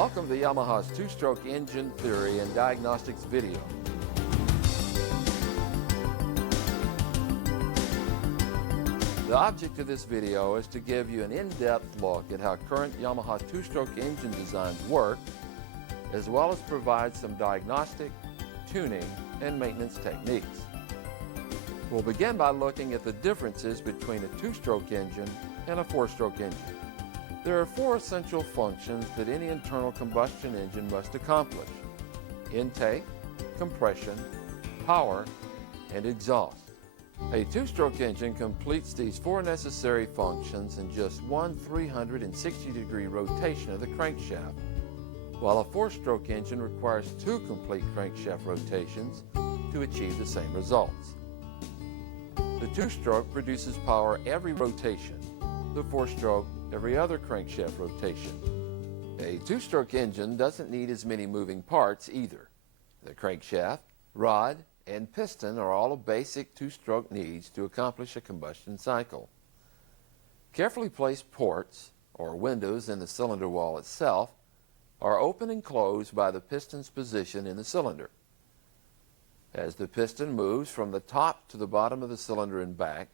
Welcome to Yamaha's two-stroke engine theory and diagnostics video. The object of this video is to give you an in-depth look at how current Yamaha two-stroke engine designs work, as well as provide some diagnostic, tuning, and maintenance techniques. We'll begin by looking at the differences between a two-stroke engine and a four-stroke engine. There are four essential functions that any internal combustion engine must accomplish: intake, compression, power, and exhaust. A two-stroke engine completes these four necessary functions in just one 360-degree rotation of the crankshaft, while a four-stroke engine requires two complete crankshaft rotations to achieve the same results. The two-stroke produces power every rotation, the four-stroke every other crankshaft rotation. A two-stroke engine doesn't need as many moving parts either. The crankshaft, rod, and piston are all basic two-stroke needs to accomplish a combustion cycle. Carefully placed ports, or windows in the cylinder wall itself, are open and closed by the piston's position in the cylinder. As the piston moves from the top to the bottom of the cylinder and back,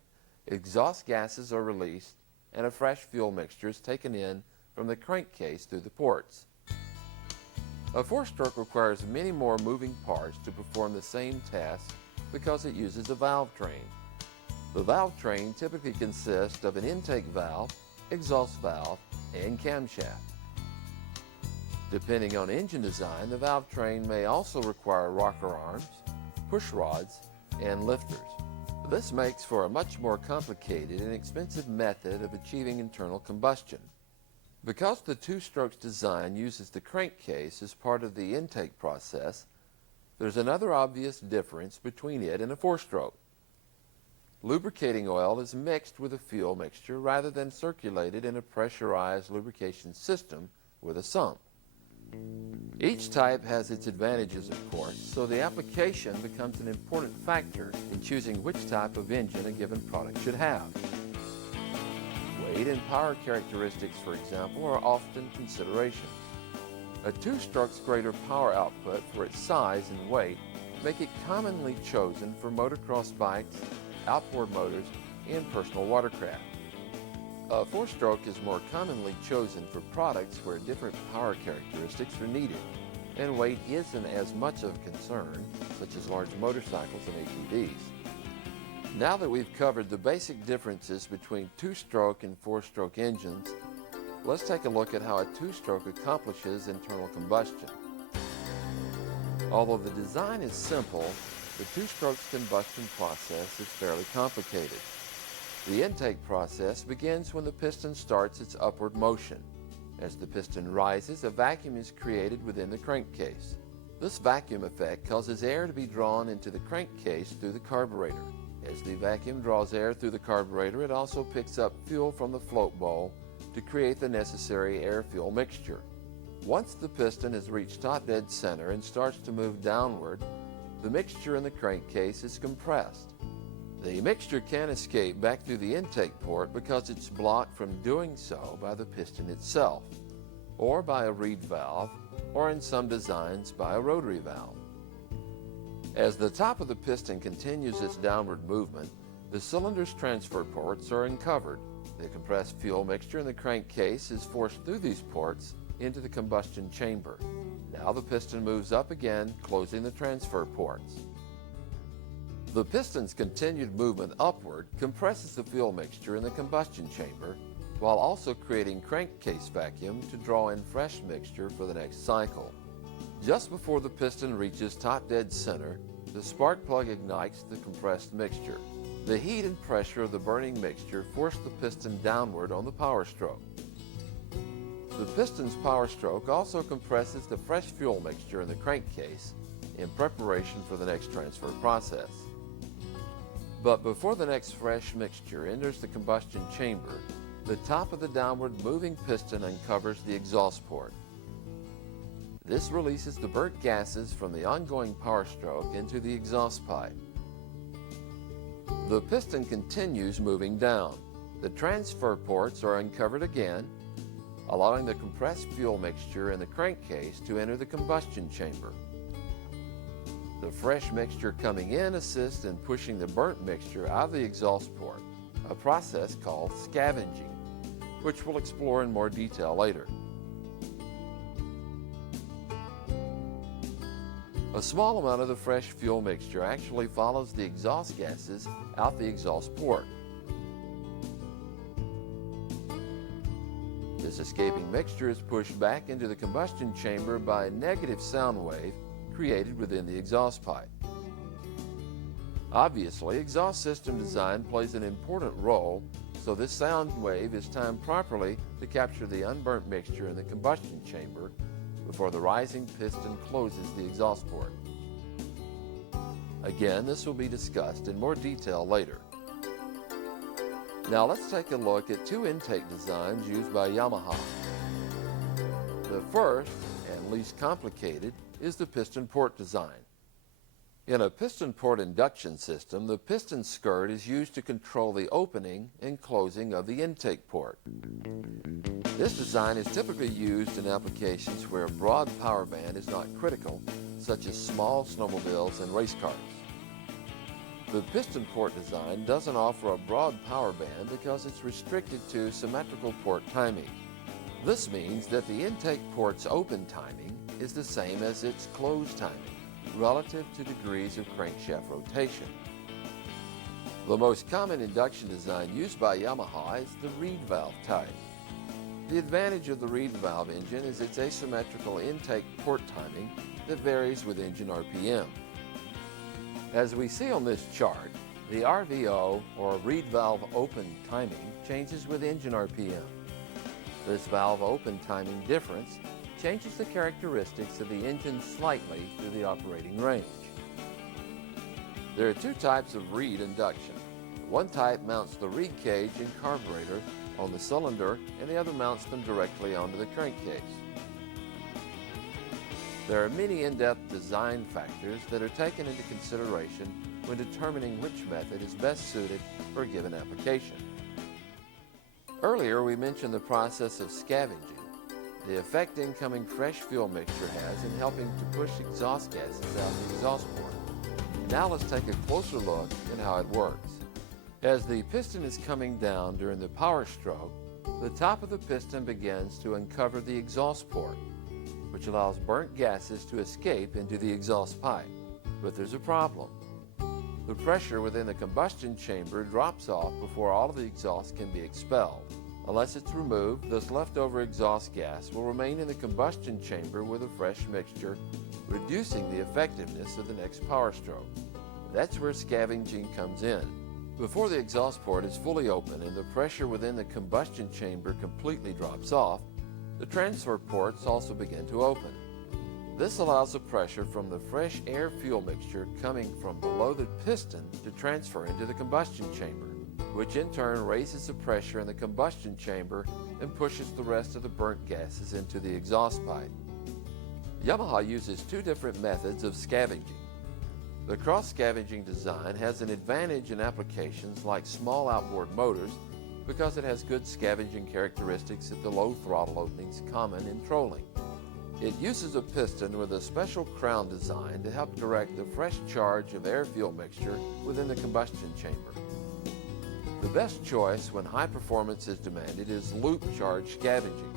exhaust gases are released and a fresh fuel mixture is taken in from the crankcase through the ports. A four-stroke requires many more moving parts to perform the same task because it uses a valve train. The valve train typically consists of an intake valve, exhaust valve, and camshaft. Depending on engine design, the valve train may also require rocker arms, push rods, and lifters. This makes for a much more complicated and expensive method of achieving internal combustion. Because the two-strokes design uses the crankcase as part of the intake process, there's another obvious difference between it and a four-stroke. Lubricating oil is mixed with a fuel mixture rather than circulated in a pressurized lubrication system with a sump. Each type has its advantages, of course, so the application becomes an important factor in choosing which type of engine a given product should have. Weight and power characteristics, for example, are often considerations. A two-stroke's greater power output for its size and weight make it commonly chosen for motocross bikes, outboard motors, and personal watercraft. A four-stroke is more commonly chosen for products where different power characteristics are needed, and weight isn't as much of a concern, such as large motorcycles and ATVs. Now that we've covered the basic differences between two-stroke and four-stroke engines, let's take a look at how a two-stroke accomplishes internal combustion. Although the design is simple, the two-stroke's combustion process is fairly complicated. The intake process begins when the piston starts its upward motion. As the piston rises, a vacuum is created within the crankcase. This vacuum effect causes air to be drawn into the crankcase through the carburetor. As the vacuum draws air through the carburetor, it also picks up fuel from the float bowl to create the necessary air-fuel mixture. Once the piston has reached top dead center and starts to move downward, the mixture in the crankcase is compressed. The mixture can't escape back through the intake port because it's blocked from doing so by the piston itself, or by a reed valve, or in some designs by a rotary valve. As the top of the piston continues its downward movement, the cylinder's transfer ports are uncovered. The compressed fuel mixture in the crankcase is forced through these ports into the combustion chamber. Now the piston moves up again, closing the transfer ports. The piston's continued movement upward compresses the fuel mixture in the combustion chamber, while also creating crankcase vacuum to draw in fresh mixture for the next cycle. Just before the piston reaches top dead center, the spark plug ignites the compressed mixture. The heat and pressure of the burning mixture force the piston downward on the power stroke. The piston's power stroke also compresses the fresh fuel mixture in the crankcase in preparation for the next transfer process. But before the next fresh mixture enters the combustion chamber, the top of the downward moving piston uncovers the exhaust port. This releases the burnt gases from the ongoing power stroke into the exhaust pipe. The piston continues moving down. The transfer ports are uncovered again, allowing the compressed fuel mixture in the crankcase to enter the combustion chamber. The fresh mixture coming in assists in pushing the burnt mixture out of the exhaust port, a process called scavenging, which we'll explore in more detail later. A small amount of the fresh fuel mixture actually follows the exhaust gases out the exhaust port. This escaping mixture is pushed back into the combustion chamber by a negative sound wave created within the exhaust pipe. Obviously, exhaust system design plays an important role, so this sound wave is timed properly to capture the unburnt mixture in the combustion chamber before the rising piston closes the exhaust port. Again, this will be discussed in more detail later. Now let's take a look at two intake designs used by Yamaha. The first, and least complicated, is the piston port design. In a piston port induction system, the piston skirt is used to control the opening and closing of the intake port. This design is typically used in applications where a broad power band is not critical, such as small snowmobiles and race cars. The piston port design doesn't offer a broad power band because it's restricted to symmetrical port timing. This means that the intake port's open timing is the same as its closed timing, relative to degrees of crankshaft rotation. The most common induction design used by Yamaha is the reed valve type. The advantage of the reed valve engine is its asymmetrical intake port timing that varies with engine RPM. As we see on this chart, the RVO, or reed valve open timing, changes with engine RPM. This valve open timing difference changes the characteristics of the engine slightly through the operating range. There are two types of reed induction. One type mounts the reed cage and carburetor on the cylinder, and the other mounts them directly onto the crankcase. There are many in-depth design factors that are taken into consideration when determining which method is best suited for a given application. Earlier, we mentioned the process of scavenging, the effect incoming fresh fuel mixture has in helping to push exhaust gases out the exhaust port. Now let's take a closer look at how it works. As the piston is coming down during the power stroke, the top of the piston begins to uncover the exhaust port, which allows burnt gases to escape into the exhaust pipe. But there's a problem. The pressure within the combustion chamber drops off before all of the exhaust can be expelled. Unless it's removed, this leftover exhaust gas will remain in the combustion chamber with a fresh mixture, reducing the effectiveness of the next power stroke. That's where scavenging comes in. Before the exhaust port is fully open and the pressure within the combustion chamber completely drops off, the transfer ports also begin to open. This allows the pressure from the fresh air fuel mixture coming from below the piston to transfer into the combustion chamber, which in turn raises the pressure in the combustion chamber and pushes the rest of the burnt gases into the exhaust pipe. Yamaha uses two different methods of scavenging. The cross-scavenging design has an advantage in applications like small outboard motors because it has good scavenging characteristics at the low throttle openings common in trolling. It uses a piston with a special crown design to help direct the fresh charge of air fuel mixture within the combustion chamber. The best choice when high performance is demanded is loop charge scavenging.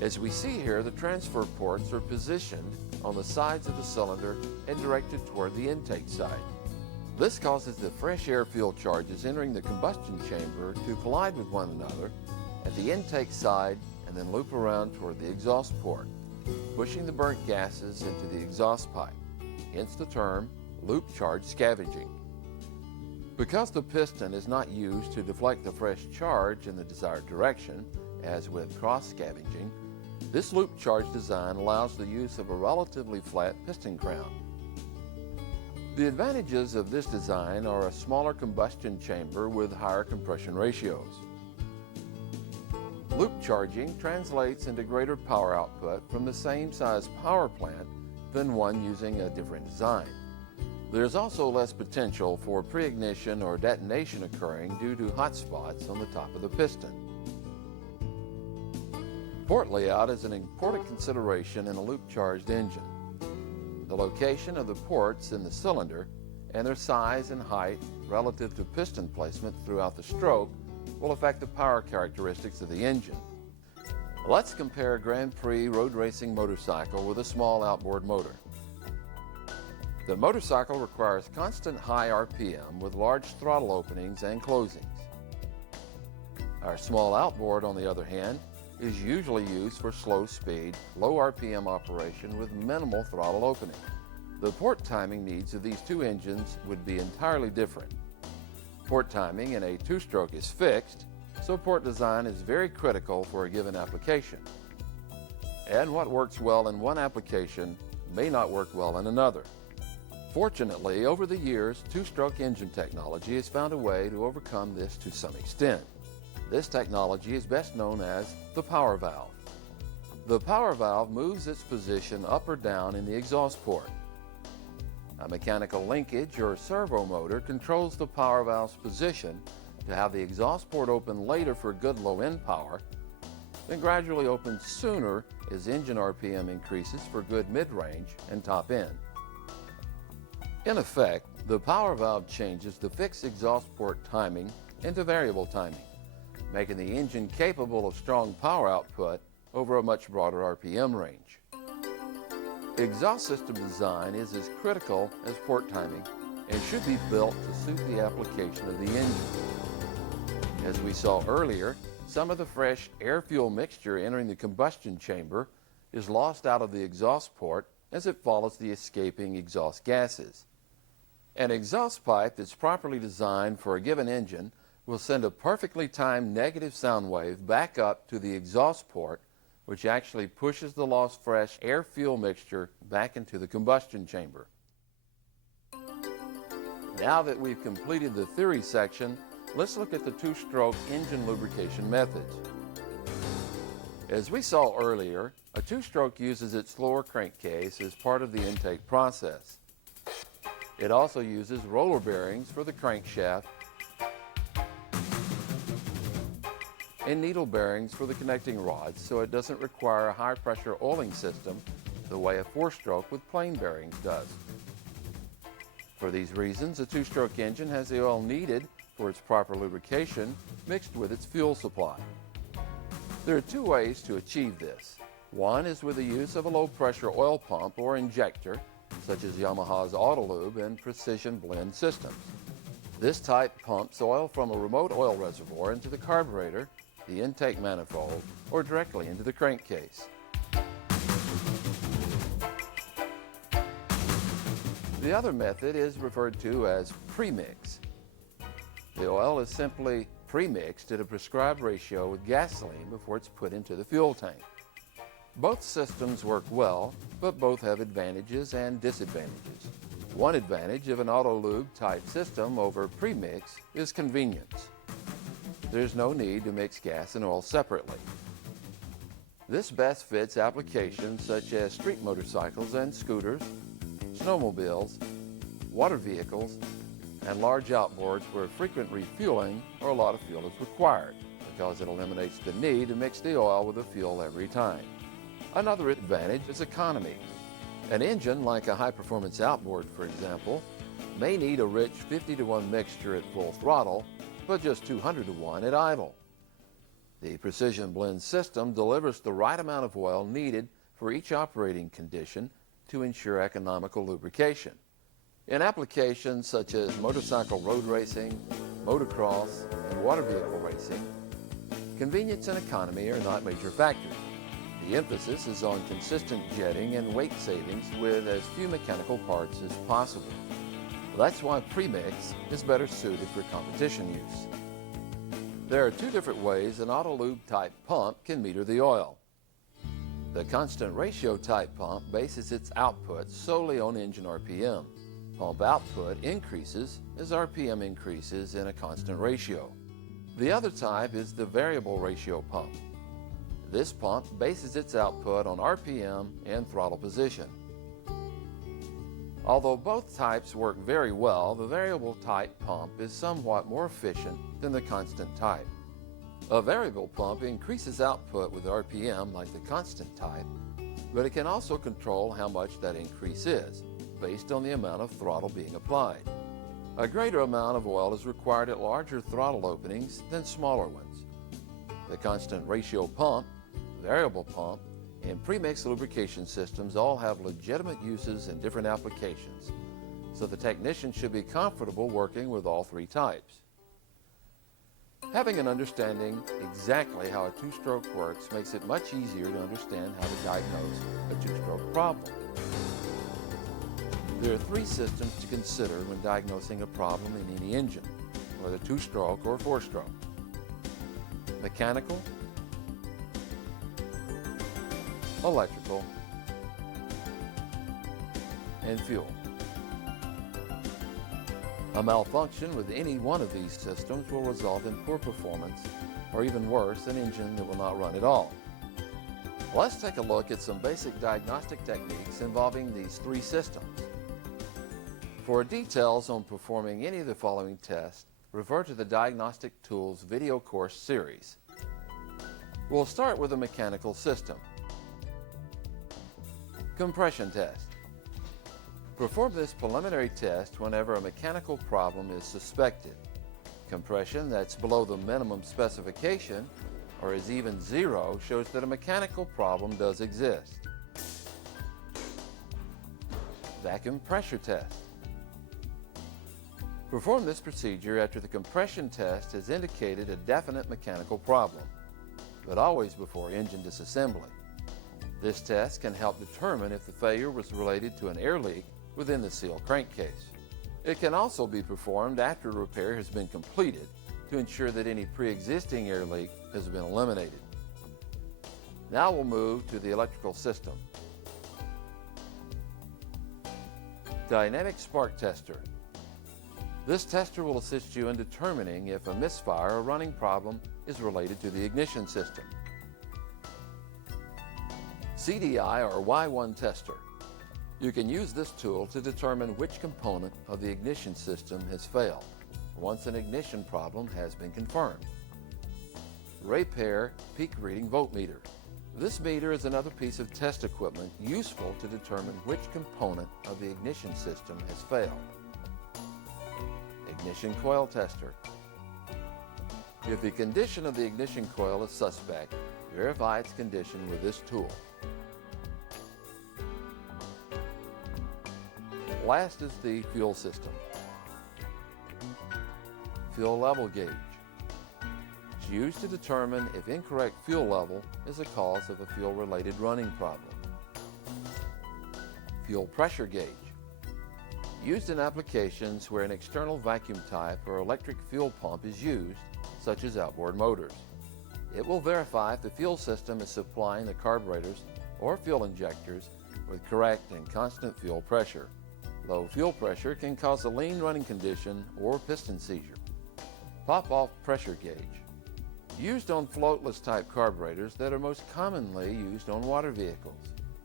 As we see here, the transfer ports are positioned on the sides of the cylinder and directed toward the intake side. This causes the fresh air fuel charges entering the combustion chamber to collide with one another at the intake side and then loop around toward the exhaust port, pushing the burnt gases into the exhaust pipe, hence the term loop charge scavenging. Because the piston is not used to deflect the fresh charge in the desired direction, as with cross-scavenging, this loop charge design allows the use of a relatively flat piston crown. The advantages of this design are a smaller combustion chamber with higher compression ratios. Loop charging translates into greater power output from the same size power plant than one using a different design. There's also less potential for pre-ignition or detonation occurring due to hot spots on the top of the piston. Port layout is an important consideration in a loop-charged engine. The location of the ports in the cylinder and their size and height relative to piston placement throughout the stroke will affect the power characteristics of the engine. Let's compare a Grand Prix road racing motorcycle with a small outboard motor. The motorcycle requires constant high RPM with large throttle openings and closings. Our small outboard, on the other hand, is usually used for slow speed, low RPM operation with minimal throttle opening. The port timing needs of these two engines would be entirely different. Port timing in a two-stroke is fixed, so port design is very critical for a given application. And what works well in one application may not work well in another. Fortunately, over the years, two-stroke engine technology has found a way to overcome this to some extent. This technology is best known as the power valve. The power valve moves its position up or down in the exhaust port. A mechanical linkage or servo motor controls the power valve's position to have the exhaust port open later for good low-end power, then gradually open sooner as engine RPM increases for good mid-range and top-end. In effect, the power valve changes the fixed exhaust port timing into variable timing, making the engine capable of strong power output over a much broader RPM range. Exhaust system design is as critical as port timing and should be built to suit the application of the engine. As we saw earlier, some of the fresh air-fuel mixture entering the combustion chamber is lost out of the exhaust port as it follows the escaping exhaust gases. An exhaust pipe that's properly designed for a given engine will send a perfectly timed negative sound wave back up to the exhaust port, which actually pushes the lost fresh air-fuel mixture back into the combustion chamber. Now that we've completed the theory section, let's look at the two-stroke engine lubrication methods. As we saw earlier, a two-stroke uses its lower crankcase as part of the intake process. It also uses roller bearings for the crankshaft and needle bearings for the connecting rods, so it doesn't require a high-pressure oiling system the way a four-stroke with plain bearings does. For these reasons, a two-stroke engine has the oil needed for its proper lubrication mixed with its fuel supply. There are two ways to achieve this. One is with the use of a low-pressure oil pump or injector, such as Yamaha's Autolube and Precision Blend systems. This type pumps oil from a remote oil reservoir into the carburetor, the intake manifold, or directly into the crankcase. The other method is referred to as premix. The oil is simply premixed at a prescribed ratio with gasoline before it's put into the fuel tank. Both systems work well, but both have advantages and disadvantages. One advantage of an Autolube type system over premix is convenience. There's no need to mix gas and oil separately. This best fits applications such as street motorcycles and scooters, snowmobiles, water vehicles, and large outboards where frequent refueling or a lot of fuel is required, because it eliminates the need to mix the oil with the fuel every time. Another advantage is economy. An engine like a high-performance outboard, for example, may need a rich 50-to-1 mixture at full throttle, but just 200-to-1 at idle. The Precision Blend system delivers the right amount of oil needed for each operating condition to ensure economical lubrication. In applications such as motorcycle road racing, motocross, and water vehicle racing, convenience and economy are not major factors. The emphasis is on consistent jetting and weight savings with as few mechanical parts as possible. That's why premix is better suited for competition use. There are two different ways an Autolube type pump can meter the oil. The constant ratio type pump bases its output solely on engine RPM. Pump output increases as RPM increases in a constant ratio. The other type is the variable ratio pump. This pump bases its output on RPM and throttle position. Although both types work very well, the variable type pump is somewhat more efficient than the constant type. A variable pump increases output with RPM like the constant type, but it can also control how much that increase is, based on the amount of throttle being applied. A greater amount of oil is required at larger throttle openings than smaller ones. The constant ratio pump, variable pump, and premix lubrication systems all have legitimate uses in different applications, so the technician should be comfortable working with all three types. Having an understanding exactly how a two-stroke works makes it much easier to understand how to diagnose a two-stroke problem. There are three systems to consider when diagnosing a problem in any engine, whether two-stroke or four-stroke: mechanical, electrical, and fuel. A malfunction with any one of these systems will result in poor performance, or even worse, an engine that will not run at all. Let's take a look at some basic diagnostic techniques involving these three systems. For details on performing any of the following tests, refer to the Diagnostic Tools video course series. We'll start with a mechanical system. Compression test. Perform this preliminary test whenever a mechanical problem is suspected. Compression that's below the minimum specification or is even zero shows that a mechanical problem does exist. Vacuum pressure test. Perform this procedure after the compression test has indicated a definite mechanical problem, but always before engine disassembly. This test can help determine if the failure was related to an air leak within the seal crankcase. It can also be performed after repair has been completed to ensure that any pre-existing air leak has been eliminated. Now we'll move to the electrical system. Dynamic spark tester. This tester will assist you in determining if a misfire or running problem is related to the ignition system. CDI or Y1 tester. You can use this tool to determine which component of the ignition system has failed once an ignition problem has been confirmed. Repair peak reading voltmeter. This meter is another piece of test equipment useful to determine which component of the ignition system has failed. Ignition coil tester. If the condition of the ignition coil is suspect, verify its condition with this tool. Last is the fuel system. Fuel level gauge. It's used to determine if incorrect fuel level is a cause of a fuel-related running problem. Fuel pressure gauge. Used in applications where an external vacuum type or electric fuel pump is used, such as outboard motors. It will verify if the fuel system is supplying the carburetors or fuel injectors with correct and constant fuel pressure. Low fuel pressure can cause a lean running condition or piston seizure. Pop-off pressure gauge. Used on floatless type carburetors that are most commonly used on water vehicles.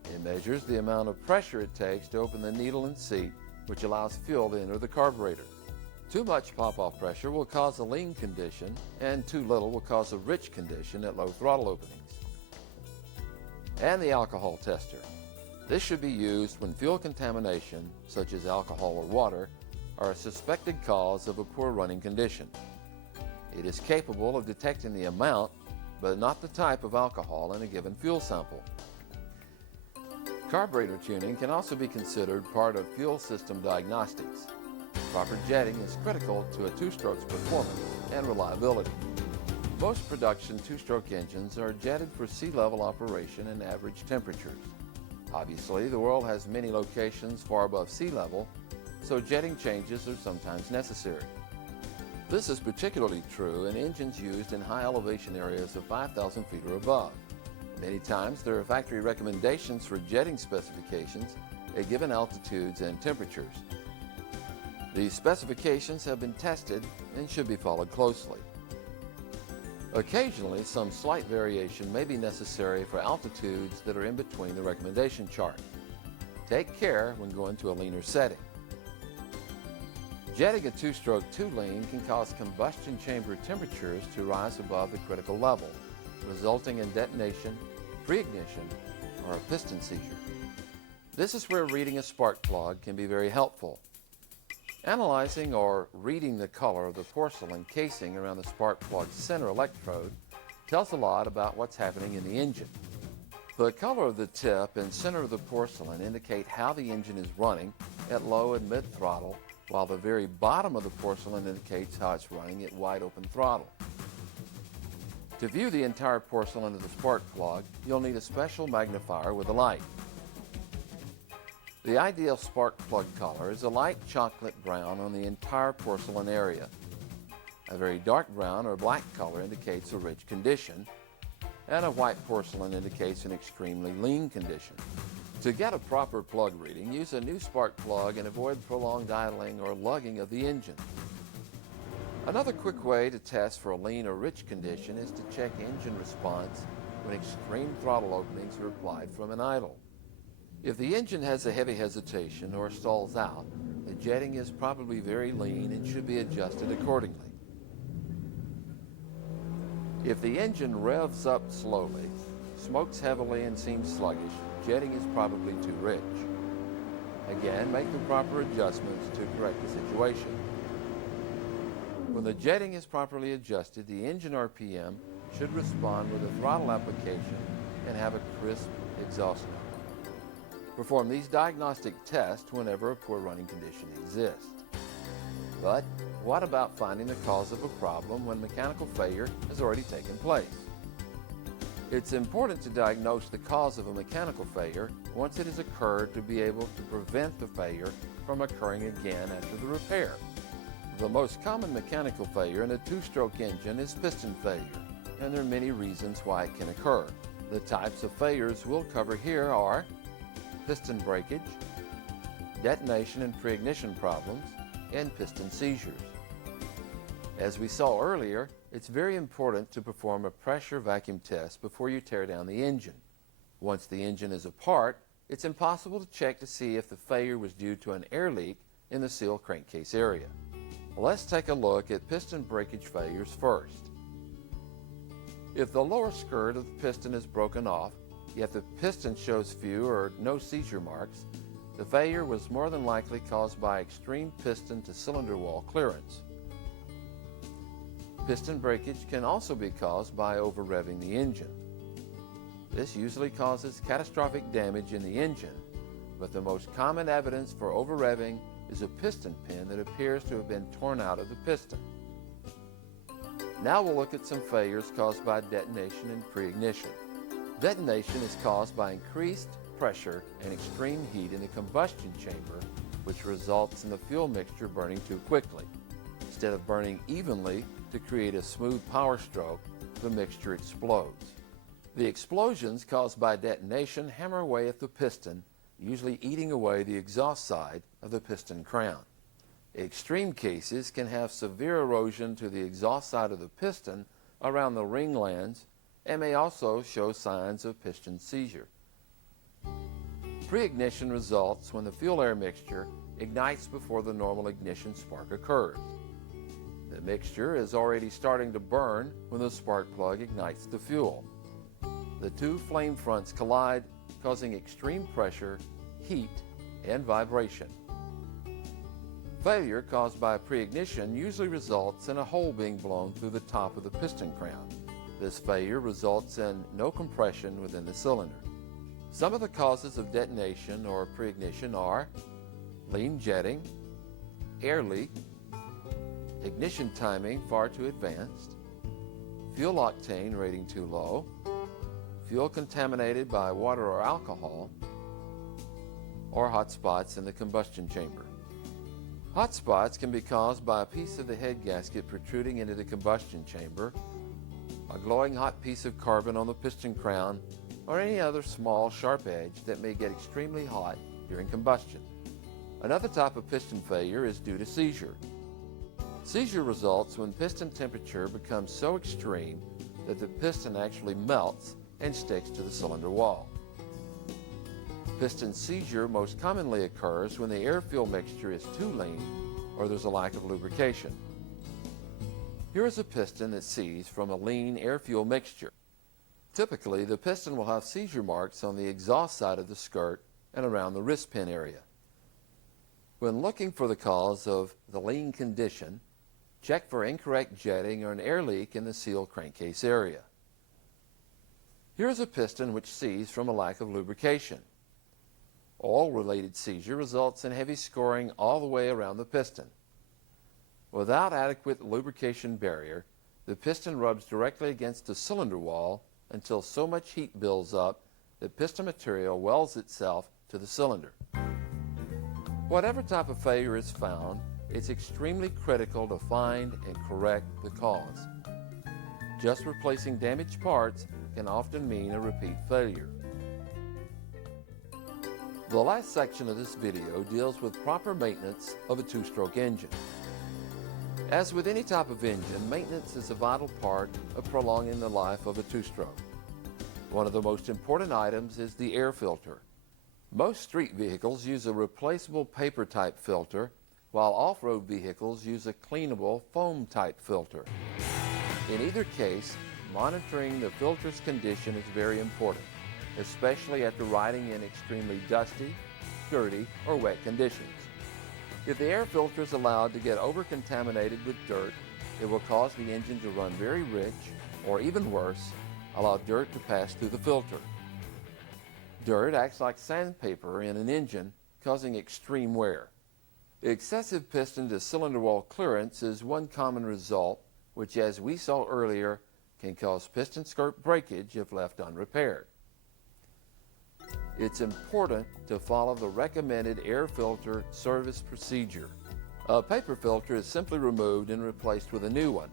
It measures the amount of pressure it takes to open the needle and seat, which allows fuel to enter the carburetor. Too much pop-off pressure will cause a lean condition, and too little will cause a rich condition at low throttle openings. And the alcohol tester. This should be used when fuel contamination, such as alcohol or water, are a suspected cause of a poor running condition. It is capable of detecting the amount, but not the type of alcohol in a given fuel sample. Carburetor tuning can also be considered part of fuel system diagnostics. Proper jetting is critical to a two-stroke's performance and reliability. Most production two-stroke engines are jetted for sea level operation and average temperatures. Obviously, the world has many locations far above sea level, so jetting changes are sometimes necessary. This is particularly true in engines used in high elevation areas of 5,000 feet or above. Many times there are factory recommendations for jetting specifications at given altitudes and temperatures. These specifications have been tested and should be followed closely. Occasionally, some slight variation may be necessary for altitudes that are in between the recommendation chart. Take care when going to a leaner setting. Jetting a two-stroke too lean can cause combustion chamber temperatures to rise above the critical level, resulting in detonation, pre-ignition, or a piston seizure. This is where reading a spark plug can be very helpful. Analyzing or reading the color of the porcelain casing around the spark plug's center electrode tells a lot about what's happening in the engine. The color of the tip and center of the porcelain indicate how the engine is running at low and mid throttle, while the very bottom of the porcelain indicates how it's running at wide open throttle. To view the entire porcelain of the spark plug, you'll need a special magnifier with a light. The ideal spark plug color is a light chocolate brown on the entire porcelain area. A very dark brown or black color indicates a rich condition, and a white porcelain indicates an extremely lean condition. To get a proper plug reading, use a new spark plug and avoid prolonged idling or lugging of the engine. Another quick way to test for a lean or rich condition is to check engine response when extreme throttle openings are applied from an idle. If the engine has a heavy hesitation or stalls out, the jetting is probably very lean and should be adjusted accordingly. If the engine revs up slowly, smokes heavily, and seems sluggish, jetting is probably too rich. Again, make the proper adjustments to correct the situation. When the jetting is properly adjusted, the engine RPM should respond with a throttle application and have a crisp exhaust note. Perform these diagnostic tests whenever a poor running condition exists. But what about finding the cause of a problem when mechanical failure has already taken place? It's important to diagnose the cause of a mechanical failure once it has occurred to be able to prevent the failure from occurring again after the repair. The most common mechanical failure in a two-stroke engine is piston failure, and there are many reasons why it can occur. The types of failures we'll cover here are piston breakage, detonation and pre-ignition problems, and piston seizures. As we saw earlier, it's very important to perform a pressure vacuum test before you tear down the engine. Once the engine is apart, it's impossible to check to see if the failure was due to an air leak in the seal crankcase area. Let's take a look at piston breakage failures first. If the lower skirt of the piston is broken off, yet the piston shows few or no seizure marks, the failure was more than likely caused by extreme piston to cylinder wall clearance. Piston breakage can also be caused by over-revving the engine. This usually causes catastrophic damage in the engine, but the most common evidence for over-revving is a piston pin that appears to have been torn out of the piston. Now we'll look at some failures caused by detonation and pre-ignition. Detonation is caused by increased pressure and extreme heat in the combustion chamber, which results in the fuel mixture burning too quickly. Instead of burning evenly to create a smooth power stroke, the mixture explodes. The explosions caused by detonation hammer away at the piston, usually eating away the exhaust side of the piston crown. Extreme cases can have severe erosion to the exhaust side of the piston around the ring lands and may also show signs of piston seizure. Pre-ignition results when the fuel-air mixture ignites before the normal ignition spark occurs. The mixture is already starting to burn when the spark plug ignites the fuel. The two flame fronts collide, causing extreme pressure, heat, and vibration. Failure caused by pre-ignition usually results in a hole being blown through the top of the piston crown. This failure results in no compression within the cylinder. Some of the causes of detonation or pre-ignition are lean jetting, air leak, ignition timing far too advanced, fuel octane rating too low, fuel contaminated by water or alcohol, or hot spots in the combustion chamber. Hot spots can be caused by a piece of the head gasket protruding into the combustion chamber, a glowing hot piece of carbon on the piston crown, or any other small sharp edge that may get extremely hot during combustion. Another type of piston failure is due to seizure. Seizure results when piston temperature becomes so extreme that the piston actually melts and sticks to the cylinder wall. Piston seizure most commonly occurs when the air-fuel mixture is too lean or there's a lack of lubrication. Here is a piston that seized from a lean air-fuel mixture. Typically, the piston will have seizure marks on the exhaust side of the skirt and around the wrist pin area. When looking for the cause of the lean condition, check for incorrect jetting or an air leak in the seal crankcase area. Here is a piston which seized from a lack of lubrication. Oil-related seizure results in heavy scoring all the way around the piston. Without adequate lubrication barrier, the piston rubs directly against the cylinder wall until so much heat builds up that piston material welds itself to the cylinder. Whatever type of failure is found, it's extremely critical to find and correct the cause. Just replacing damaged parts can often mean a repeat failure. The last section of this video deals with proper maintenance of a two-stroke engine. As with any type of engine, maintenance is a vital part of prolonging the life of a two-stroke. One of the most important items is the air filter. Most street vehicles use a replaceable paper-type filter, while off-road vehicles use a cleanable foam-type filter. In either case, monitoring the filter's condition is very important, especially after riding in extremely dusty, dirty, or wet conditions. If the air filter is allowed to get over-contaminated with dirt, it will cause the engine to run very rich, or even worse, allow dirt to pass through the filter. Dirt acts like sandpaper in an engine, causing extreme wear. Excessive piston to cylinder wall clearance is one common result, which, as we saw earlier, can cause piston skirt breakage if left unrepaired. It's important to follow the recommended air filter service procedure. A paper filter is simply removed and replaced with a new one,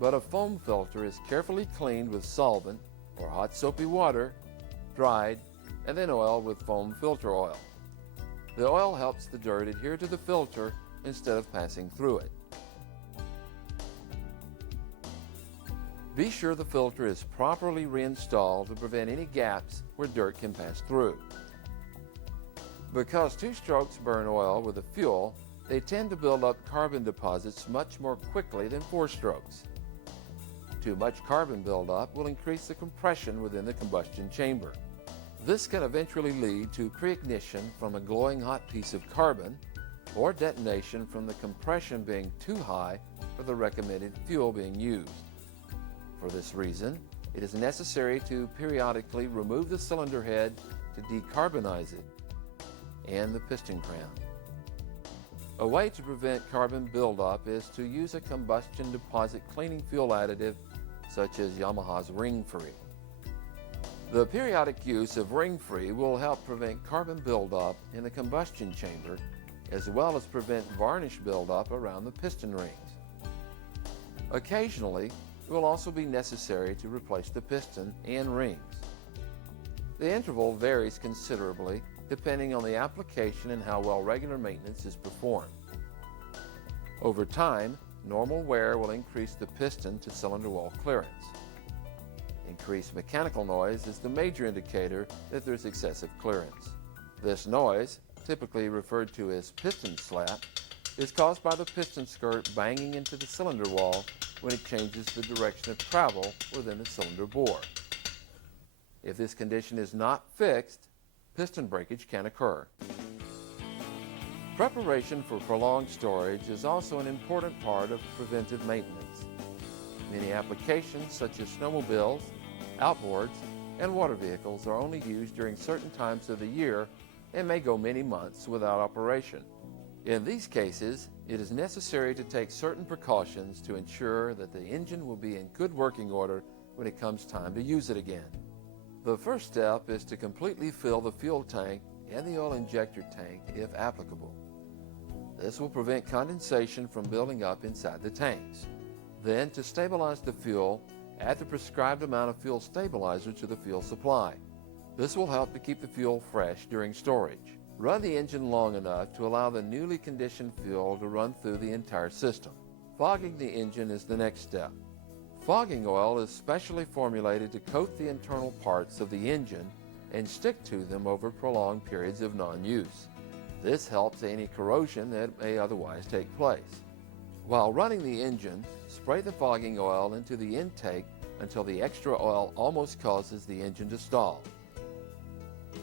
but a foam filter is carefully cleaned with solvent or hot soapy water, dried, and then oiled with foam filter oil. The oil helps the dirt adhere to the filter instead of passing through it. Be sure the filter is properly reinstalled to prevent any gaps where dirt can pass through. Because two strokes burn oil with the fuel, they tend to build up carbon deposits much more quickly than four strokes. Too much carbon buildup will increase the compression within the combustion chamber. This can eventually lead to pre-ignition from a glowing hot piece of carbon, or detonation from the compression being too high for the recommended fuel being used. For this reason, it is necessary to periodically remove the cylinder head to decarbonize it and the piston crown. A way to prevent carbon buildup is to use a combustion deposit cleaning fuel additive such as Yamaha's Ring Free. The periodic use of Ring Free will help prevent carbon buildup in the combustion chamber, as well as prevent varnish buildup around the piston rings. Occasionally, it will also be necessary to replace the piston and rings. The interval varies considerably depending on the application and how well regular maintenance is performed. Over time, normal wear will increase the piston to cylinder wall clearance. Increased mechanical noise is the major indicator that there's excessive clearance. This noise, typically referred to as piston slap, is caused by the piston skirt banging into the cylinder wall when it changes the direction of travel within the cylinder bore. If this condition is not fixed, piston breakage can occur. Preparation for prolonged storage is also an important part of preventive maintenance. Many applications such as snowmobiles, outboards, and water vehicles are only used during certain times of the year and may go many months without operation. In these cases, it is necessary to take certain precautions to ensure that the engine will be in good working order when it comes time to use it again. The first step is to completely fill the fuel tank and the oil injector tank if applicable. This will prevent condensation from building up inside the tanks. Then, to stabilize the fuel, add the prescribed amount of fuel stabilizer to the fuel supply. This will help to keep the fuel fresh during storage. Run the engine long enough to allow the newly conditioned fuel to run through the entire system. Fogging the engine is the next step. Fogging oil is specially formulated to coat the internal parts of the engine and stick to them over prolonged periods of non-use. This helps any corrosion that may otherwise take place. While running the engine, spray the fogging oil into the intake until the extra oil almost causes the engine to stall.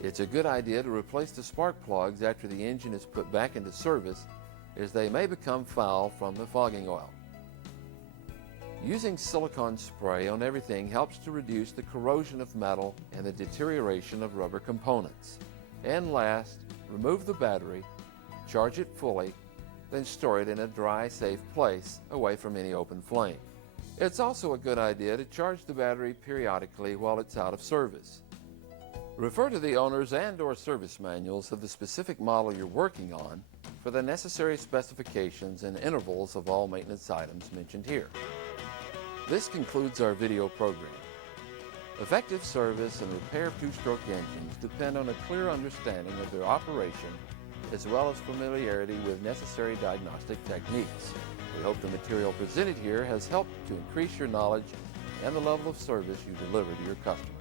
It's a good idea to replace the spark plugs after the engine is put back into service, as they may become foul from the fogging oil. Using silicone spray on everything helps to reduce the corrosion of metal and the deterioration of rubber components. And last, remove the battery, charge it fully, then store it in a dry, safe place away from any open flame. It's also a good idea to charge the battery periodically while it's out of service. Refer to the owner's and/or service manuals of the specific model you're working on for the necessary specifications and intervals of all maintenance items mentioned here. This concludes our video program. Effective service and repair of two-stroke engines depend on a clear understanding of their operation as well as familiarity with necessary diagnostic techniques. We hope the material presented here has helped to increase your knowledge and the level of service you deliver to your customers.